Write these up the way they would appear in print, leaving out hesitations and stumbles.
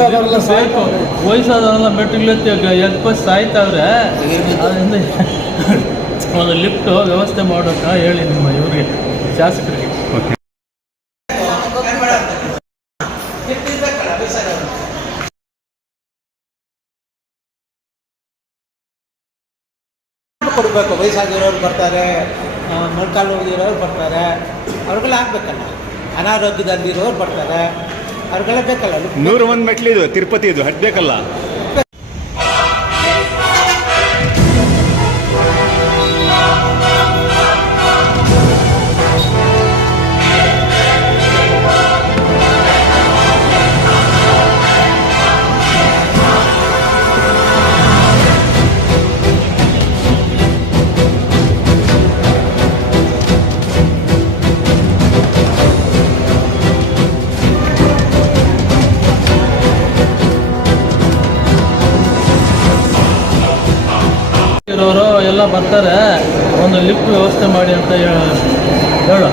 ವಯಸ್ಸಾದವರೆಲ್ಲ ಮೆಟ್ರಿಕ್ಲೆತ್ತಿ ಎದ್ದು ಸಾಯ್ತಾವ್ರೆ. ಅದರಿಂದ ಒಂದು ಲಿಫ್ಟು ವ್ಯವಸ್ಥೆ ಮಾಡೋಕೆ ಹೇಳಿ ನಿಮ್ಮ ಇವರಿಗೆ ಶಾಸಕರಿಗೆ. ಕೊಡಬೇಕು. ವಯಸ್ಸಾಗಿರೋರು ಬರ್ತಾರೆ, ಮೊಳಕಾಲು ಹೋಗಿರೋರು ಬರ್ತಾರೆ, ಅವ್ರಿಗೆಲ್ಲ ಆಗ್ಬೇಕಲ್ಲ. ಅನಾರೋಗ್ಯದಲ್ಲಿರೋರು ಬರ್ತಾರೆ, ಅವ್ರಿಗೆಲ್ಲ ಬೇಕಲ್ಲ. 101 ಮೆಟ್ಲಿದು ತಿರುಪತಿ ಇದು ಹಡ್ಬೇಕಲ್ಲ. ಇರೋರು ಎಲ್ಲ ಬರ್ತಾರೆ, ಒಂದು ಲಿಫ್ಟ್ ವ್ಯವಸ್ಥೆ ಮಾಡಿ ಅಂತ ಹೇಳು.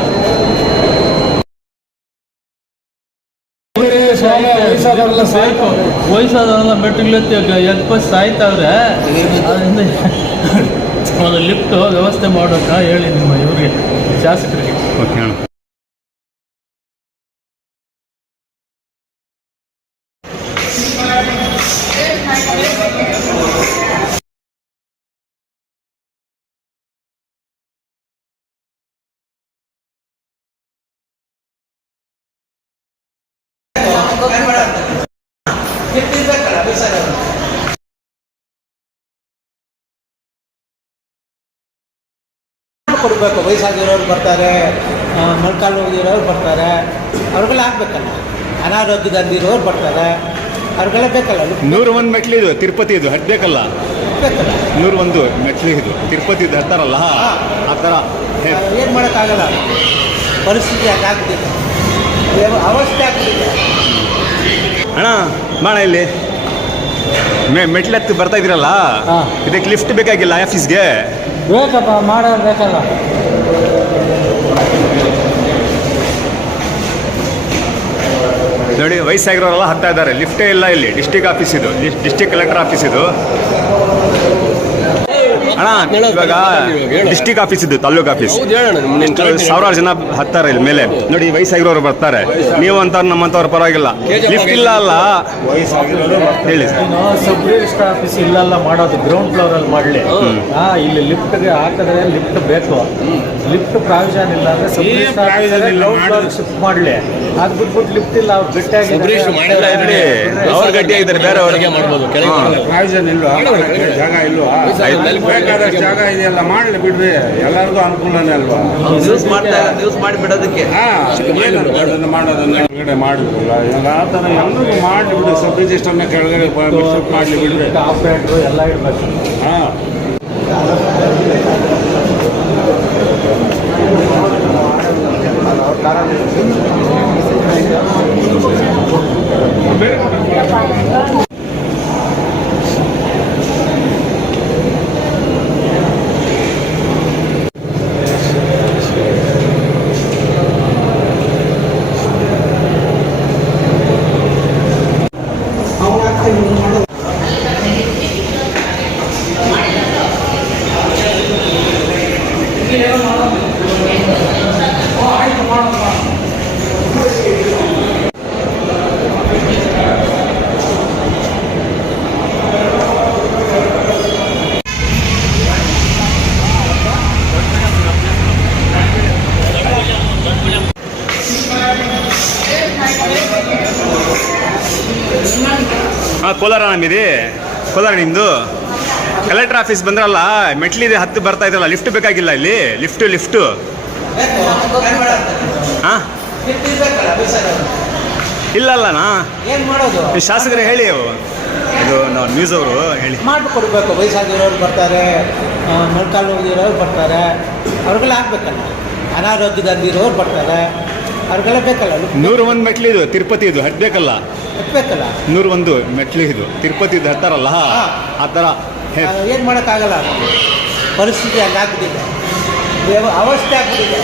ವಯಸ್ಸಾದವರೆಲ್ಲ ಮೆಟ್ರಿಕ್ಲೆತ್ತಿ ಎದ್ದು ಸಾಯ್ತಾವ್ರೆ. ಅದರಿಂದ ಒಂದು ಲಿಫ್ಟ್ ವ್ಯವಸ್ಥೆ ಮಾಡೋಕೆ ಹೇಳಿ ನಿಮ್ಮ ಇವರಿಗೆ ಶಾಸಕರಿಗೆ. ಕೊಡಬೇಕು. ವಯಸ್ಸಾಗಿರೋರು ಬರ್ತಾರೆ, ಮೊಳಕಾಲು ಹೋಗಿರೋರು ಬರ್ತಾರೆ, ಅವ್ರಿಗೆಲ್ಲ ಆಗ್ಬೇಕಲ್ಲ. ಅನಾರೋಗ್ಯದಲ್ಲಿರೋರು ಬರ್ತಾರೆ, ಅವ್ರಿಗೆಲ್ಲ ಬೇಕಲ್ಲ. 101 ಮೆಟ್ಲಿದು ತಿರುಪತಿ ಇದು ಹಡ್ಬೇಕಲ್ಲ. ಬೇಕಲ್ಲ. 101 ಮೆಟ್ಲಿದು ತಿರುಪತಿ ಇದು ಹತ್ತಾರಲ್ಲ, ಆ ಥರ ಏನು ಮಾಡೋಕ್ಕಾಗಲ್ಲ. ಪರಿಸ್ಥಿತಿ ಹಾಗಾಗ್ತಿದೆ, ಅವಸ್ಥೆ ಆಗ್ತಿದೆ. ಅಣ್ಣ ಮಾಡ ಇಲ್ಲಿ ಮೆಟ್ಲೆತ್ತು ಬರ್ತಾ ಇದ್ದೀರಲ್ಲ, ಇದಕ್ಕೆ ಲಿಫ್ಟ್ ಬೇಕಾಗಿಲ್ಲ ಆಫೀಸ್ಗೆ? ಬೇಕಪ್ಪ, ಮಾಡೋದು ಬೇಕಲ್ಲ. ನೋಡಿ ವಯಸ್ಸಾಗಿರೋರೆಲ್ಲ ಹತ್ತಾ ಇದ್ದಾರೆ, ಲಿಫ್ಟೇ ಇಲ್ಲ ಇಲ್ಲಿ. ಡಿಸ್ಟಿಕ್ ಆಫೀಸ್ ಇದು, ಡಿಸ್ಟಿಕ್ ಕಲೆಕ್ಟರ್ ಆಫೀಸ್ ಇದು ಅಣ್ಣ. ಇವಾಗ ಡಿಸ್ಟಿಕ್ ಆಫೀಸ್ ಇದು, ತಾಲೂಕು ಆಫೀಸ್. ಸಾವಿರಾರು ಜನ ಹತ್ತಾರೆ ಇಲ್ಲಿ ಮೇಲೆ. ನೋಡಿ ವಯಸ್ಸಾಗಿರೋರು ಬರ್ತಾರೆ, ನೀವು ಅಂತವ್ರು ನಮ್ಮಂತವ್ರ ಪರವಾಗಿಲ್ಲ. ಲಿಫ್ಟ್ ಇಲ್ಲ ಅಲ್ಲ, ಹೇಳಿ ಸರ್. ಸಬ್ ರಿಜಿಸ್ಟರ್ ಆಫೀಸ್ ಇಲ್ಲೆಲ್ಲ ಮಾಡೋದು ಗ್ರೌಂಡ್ ಫ್ಲೋರ್ ಅಲ್ಲಿ ಮಾಡಲಿ. ಇಲ್ಲಿ ಲಿಫ್ಟ್ಗೆ ಹಾಕಿದ್ರೆ ಲಿಫ್ಟ್ ಬೇಕು. ಲಿಫ್ಟ್ ಪ್ರಾವಿಷನ್ ಇಲ್ಲ ಅಂದ್ರೆ sub registrar ground floor shift ಮಾಡಲಿ. ಅದು ಬಿಟ್ಬಿಟ್ಟು ಲಿಫ್ಟ್ ಇಲ್ಲ, ಅವ್ರು ಗಟ್ಟಿಯಾಗಿ ಅವ್ರು ಗಟ್ಟಿಯಾಗಿದ್ದಾರೆ, ಬೇರೆ ಅವ್ರಿಗೆ ಮಾಡ್ಬೋದು. ಪ್ರಾವಿಷನ್ ಇಲ್ವಾ? ಜಾಗ ಇಲ್ವಾ? ಬೇಕಾದಷ್ಟು ಜಾಗ ಇದೆಯಲ್ಲ, ಮಾಡಲಿ ಬಿಡ್ರಿ, ಎಲ್ಲರಿಗೂ ಅನುಕೂಲನೇ ಅಲ್ವಾ? ನ್ಯೂಸ್ ಮಾಡಿ ಬಿಡೋದಕ್ಕೆ ಅದನ್ನು ಮಾಡೋದನ್ನ ಕೆಳಗಡೆ ಮಾಡಿದ್ರಲ್ಲ, ಇವಾಗ ಆ ಥರ ಎಲ್ಲರಿಗೂ ಮಾಡಲಿ ಬಿಡಿ. ಸಬ್ ರಿಜಿಸ್ಟರ್ನ ಕೆಳಗಡೆ ಮಾಡಲಿ ಬಿಡ್ರಿ. ಆಪರೇಟ್ರು ಎಲ್ಲ ಇರಬೇಕು. ಹಾಂ, ಕೋಲಾರ ನಮ್ಮಿದೆ, ಕೋಲಾರ ನಿಮ್ಮದು. ಕಲೆಕ್ಟರ್ ಆಫೀಸ್ ಬಂದ್ರಲ್ಲ, ಮೆಟ್ಲಿದೆ ಹತ್ತು ಬರ್ತಾ ಇದ್ರಲ್ಲ, ಲಿಫ್ಟ್ ಬೇಕಾಗಿಲ್ಲ ಇಲ್ಲಿ? ಲಿಫ್ಟು ಹಾಂ ಇಲ್ಲಲ್ಲಣ್ಣ. ಶಾಸಕರೇ ಹೇಳಿ, ಇದು ನಾವು ನ್ಯೂಸ್ ಅವರು ಹೇಳಿ. ಮಾಡಿಕೊಡ್ಬೇಕು. ವಯಸ್ಸಾಗಿರೋರು ಬರ್ತಾರೆ, ಮೊಳಕಾಲು ಹೋಗಿರೋರು ಬರ್ತಾರೆ, ಅವ್ರಿಗೆಲ್ಲ ಆಗ್ಬೇಕಲ್ಲ. ಅನಾರೋಗ್ಯದಲ್ಲಿರೋರು ಬರ್ತಾರೆ, ಅವ್ರಿಗೆಲ್ಲ ಬೇಕಲ್ಲ. 101 ಮೆಟ್ಲಿದು ತಿರುಪತಿ ಇದು ಹಡ್ಬೇಕಲ್ಲ. ಬೇಕಲ್ಲ. 101 ಮೆಟ್ಲಿದು ತಿರುಪತಿ ಇದು ಹತ್ತಾರಲ್ಲ, ಆ ಥರ ಏನು ಮಾಡೋಕ್ಕಾಗಲ್ಲ. ಪರಿಸ್ಥಿತಿ ಹಂಗಾಗ್ಬಿಟ್ಟಿದೆ, ಅವಸ್ಥೆ ಆಗ್ಬಿಟ್ಟಿದೆ.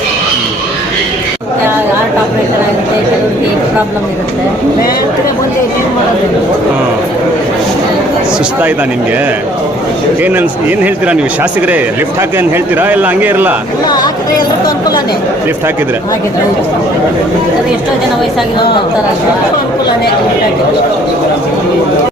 ಹಾರ್ಟ್ ಆಪ್ರೇಷನ್ ಆಗುತ್ತೆ, ಕೆಲವ್ರಿಗೆ ಪ್ರಾಬ್ಲಮ್ ಇರುತ್ತೆ, ಬ್ಯಾಂಕ್ಗೆ ಬಂದು ಏನು ಮಾಡೋದು? ಸುಸ್ತಾಯ್ತಾ ನಿಮಗೆ? ಏನು ಹೇಳ್ತೀರಾ ನೀವು ಶಾಸಕರೇ? ಲಿಫ್ಟ್ ಹಾಕಿ ಅಂತ ಹೇಳ್ತೀರಾ ಇಲ್ಲ ಹಂಗೆ ಇರಲ್ಲ? ಎಲ್ಲ ಹಾಕಿದ್ರೆ ಎಲ್ಲರಿಗೂ ಅನುಕೂಲನೇ ಲಿಫ್ಟ್ ಹಾಕಿದ್ರೆ ಹಾಗಿದ್ರೆ. ಅದು ಎಷ್ಟೋ ಜನ ವಯಸ್ಸಾಗಿರೋರು ಬರ್ತಾರಲ್ಲ, ಅನುಕೂಲನೇ ಲಿಫ್ಟ್ ಹಾಕಿದ್ರೆ.